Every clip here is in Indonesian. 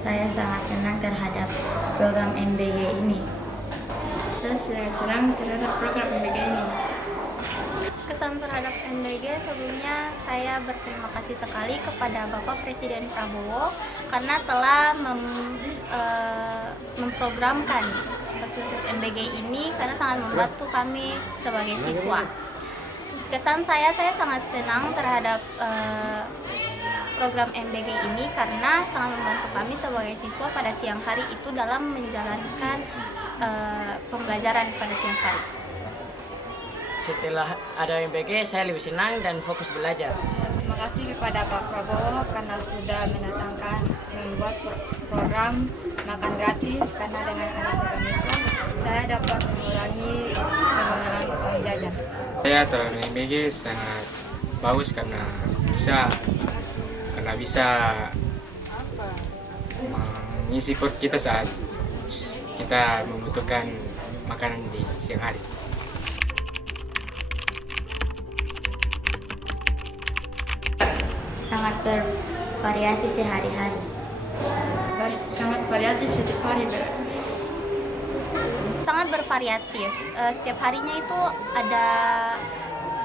Saya sangat senang terhadap program MBG ini. Saya sangat senang terhadap program MBG ini. Kesan terhadap MBG, sebelumnya saya berterima kasih sekali kepada Bapak Presiden Prabowo karena telah memprogramkan fasilitas MBG ini karena sangat membantu kami sebagai siswa. Kesan saya sangat senang terhadap program MBG ini karena sangat membantu kami sebagai siswa pada siang hari itu dalam menjalankan pembelajaran pada siang hari. Setelah ada MBG, saya lebih senang dan fokus belajar. Terima kasih kepada Pak Prabowo karena sudah membuat program makan gratis, karena dengan ada program itu saya dapat mengurangi penggunaan uang jajan. Saya terhadap MBG sangat bagus karena bisa mengisi perut kita saat kita membutuhkan makanan di siang hari. Sangat bervariasi sehari-hari. Sangat variatif setiap hari. Sangat bervariatif. Setiap harinya itu ada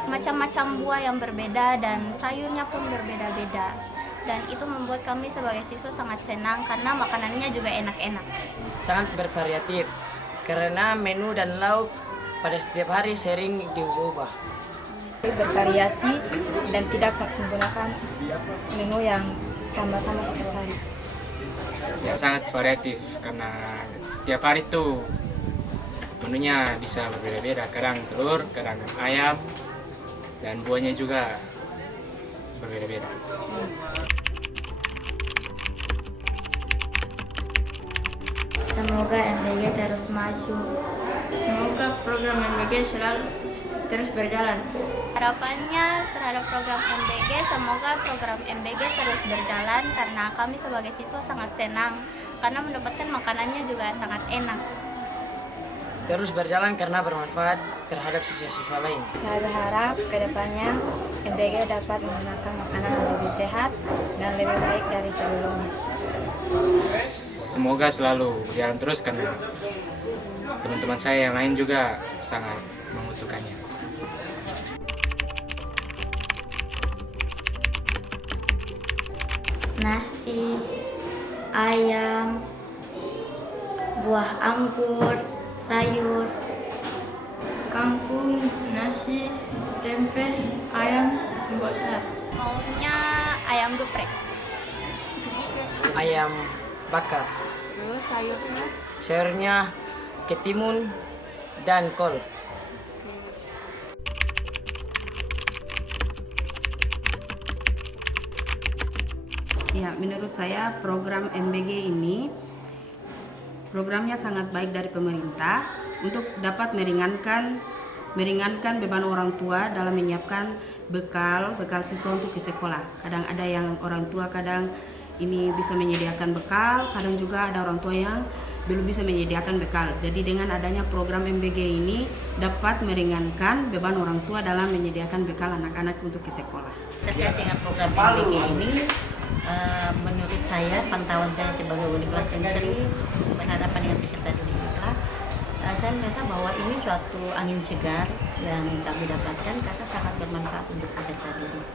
macam-macam buah yang berbeda dan sayurnya pun berbeda-beda. Dan itu membuat kami sebagai siswa sangat senang karena makanannya juga enak-enak. Sangat bervariatif karena menu dan lauk pada setiap hari sering diubah. Bervariasi dan tidak menggunakan menu yang sama-sama setiap hari. Ya, sangat variatif karena setiap hari itu menunya bisa berbeda-beda, kadang telur, kadang ayam, dan buahnya juga berbeda-beda. Semoga MBG terus maju. Semoga program MBG selalu terus berjalan. Harapannya terhadap program MBG, semoga program MBG terus berjalan karena kami sebagai siswa sangat senang karena mendapatkan makanannya juga sangat enak. Terus berjalan karena bermanfaat terhadap siswa-siswa lain. Saya berharap ke depannya MBG dapat menggunakan makanan yang lebih sehat dan lebih baik dari sebelumnya. Semoga selalu berjalan terus karena teman-teman saya yang lain juga sangat membutuhkannya. Nasi, ayam, buah anggur, sayur, Kangkung, nasi, tempe, ayam, membuat sehat. Maunya ayam geprek. Ayam bakar. Terus sayurnya? Sayurnya ketimun dan kol. Ya, menurut saya program MBG ini programnya sangat baik dari pemerintah untuk dapat meringankan beban orang tua dalam menyiapkan bekal siswa untuk ke sekolah. Kadang ada yang orang tua kadang ini bisa menyediakan bekal, kadang juga ada orang tua yang belum bisa menyediakan bekal. Jadi dengan adanya program MBG ini dapat meringankan beban orang tua dalam menyediakan bekal anak-anak untuk ke sekolah. Terkait dengan program MBG ini, menurut saya, pantauan saya sebagai wali kelas yang sering berhadapan dengan peserta didik kelas, saya merasa bahwa ini suatu angin segar yang kami dapatkan karena sangat bermanfaat untuk peserta didik.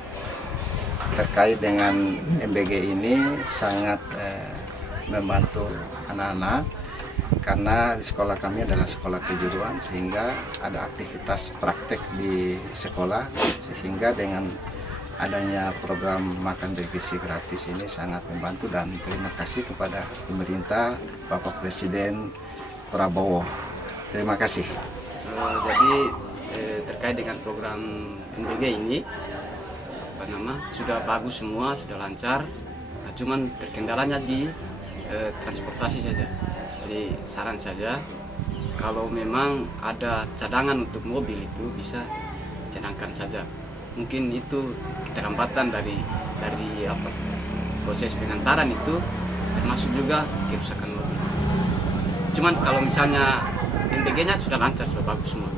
Terkait dengan MBG ini sangat membantu anak-anak karena di sekolah kami adalah sekolah kejuruan, sehingga ada aktivitas praktek di sekolah, sehingga dengan adanya program makan bergizi gratis ini sangat membantu, dan terima kasih kepada pemerintah Bapak Presiden Prabowo. Terima kasih. Jadi terkait dengan program MBG ini sudah bagus semua, sudah lancar. Nah, cuman terkendalanya di transportasi saja. Jadi saran saja, kalau memang ada cadangan untuk mobil itu bisa dicadangkan saja. Mungkin itu keterlambatan dari proses pengantaran itu, termasuk juga kerusakan mobil. Cuman kalau misalnya MBG-nya sudah lancar, sudah bagus semua.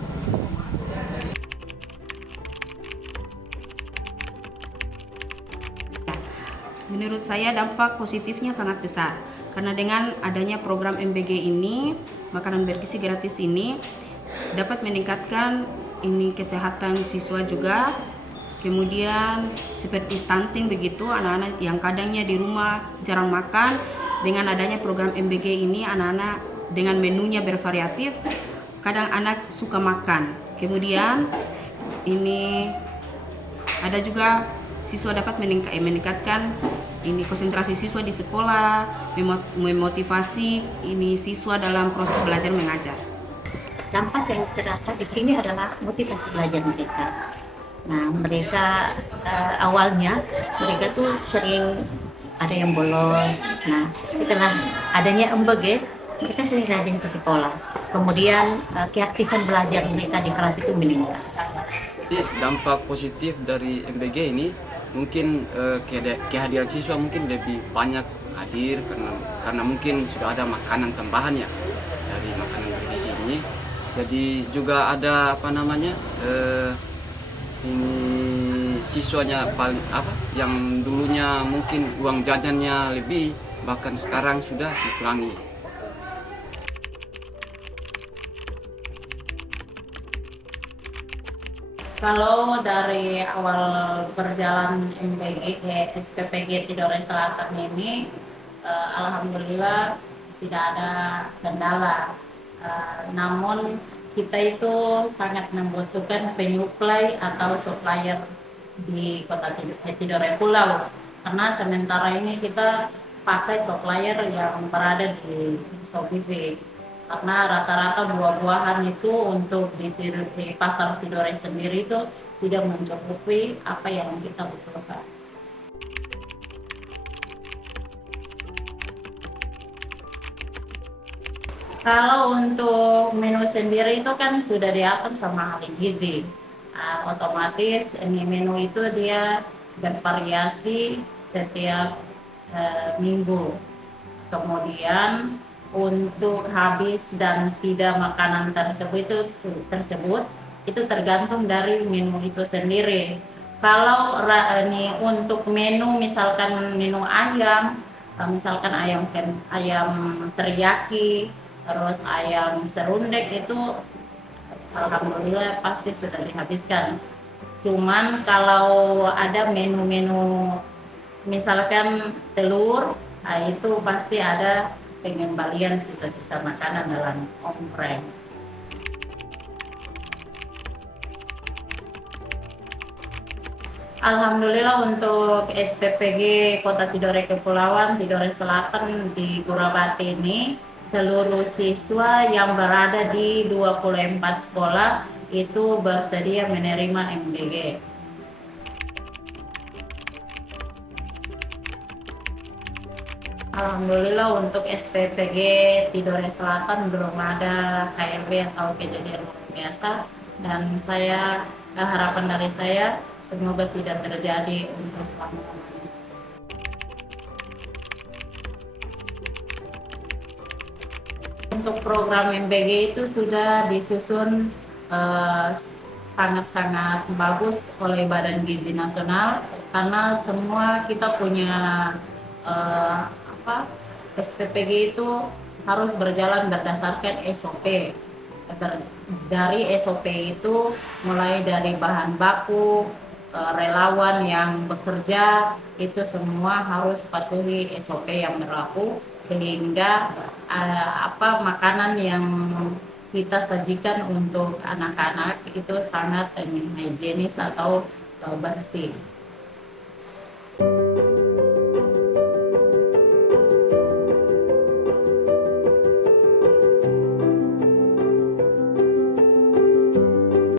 menurut saya dampak positifnya sangat besar. Karena dengan adanya program MBG ini, makanan bergizi gratis ini dapat meningkatkan kesehatan siswa juga. Kemudian seperti stunting begitu, anak-anak yang kadangnya di rumah jarang makan, dengan adanya program MBG ini anak-anak dengan menunya bervariatif, kadang anak suka makan. Kemudian ini ada juga siswa dapat meningkatkan konsentrasi siswa di sekolah, memotivasi siswa dalam proses belajar mengajar. Dampak yang terasa di sini adalah motivasi belajar mereka. Nah, mereka awalnya mereka tuh sering ada yang bolos. Nah, setelah adanya MBG, mereka sering rajin ke sekolah. Kemudian keaktifan belajar mereka di kelas itu meningkat. Jadi dampak positif dari MBG ini mungkin kehadiran siswa mungkin lebih banyak hadir karena mungkin sudah ada makanan tambahan ya dari makanan bergizi ini. Jadi juga ada siswanya yang dulunya mungkin uang jajannya lebih, bahkan sekarang sudah dikurangi. Kalau dari awal berjalan MBG SPPG Tidore Selatan ini, alhamdulillah tidak ada kendala. Namun kita itu sangat membutuhkan penyuplai atau supplier di Kota Tidore Pulau, karena sementara ini kita pakai supplier yang berada di Sofive. Karena rata-rata buah-buahan itu untuk di pasar Tidore sendiri itu tidak mencukupi apa yang kita butuhkan. Kalau untuk menu sendiri itu kan sudah diatur sama ahli gizi. Otomatis ini menu itu dia bervariasi setiap minggu. Kemudian untuk habis dan tidak makanan tersebut itu tergantung dari menu itu sendiri. Kalau untuk menu misalkan menu ayam, misalkan ayam teriyaki, terus ayam serundek itu alhamdulillah pasti sudah dihabiskan. Cuman kalau ada menu-menu misalkan telur, itu pasti ada pengembalian sisa-sisa makanan dalam ompreng. Alhamdulillah untuk SPPG Kota Tidore Kepulauan Tidore Selatan di Gurabati ini, seluruh siswa yang berada di 24 sekolah itu bersedia menerima MBG. Alhamdulillah untuk SPPG Tidore Selatan belum ada KRB atau kejadian luar biasa, dan harapan dari saya semoga tidak terjadi untuk selama-lamanya. Untuk program MBG itu sudah disusun sangat-sangat bagus oleh Badan Gizi Nasional, karena semua kita punya SPPG itu harus berjalan berdasarkan SOP. Dari SOP itu mulai dari bahan baku, relawan yang bekerja, itu semua harus patuhi SOP yang berlaku, sehingga makanan yang kita sajikan untuk anak-anak itu sangat higienis atau bersih.